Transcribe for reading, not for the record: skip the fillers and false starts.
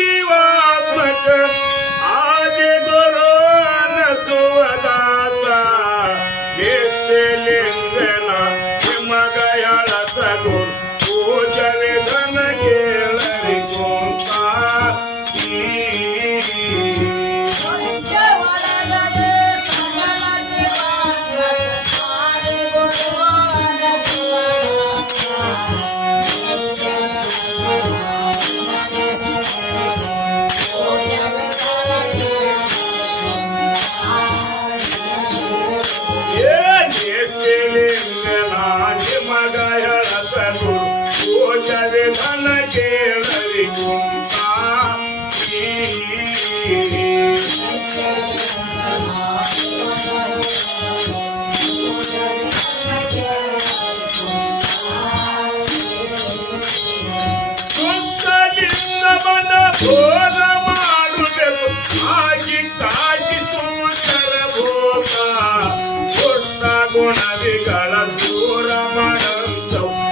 जीवात्मक आदि गुरु नसुवदाता नित्य लिंगना हिमगयाळ सगुर पूजने धन केळरी कोंता धन केळरी कोंता ಸುತ್ತಲಿಂದ ಬನ ಭೋಗ ಮಾಡುವೆವು ಆಗಿ ಕಾಜಿ ಸುಂದರ ಭೋಗ ಪುಟ್ಟ ಗುಣವಿಗಳ ದೂರ ಮಾಡಂತವು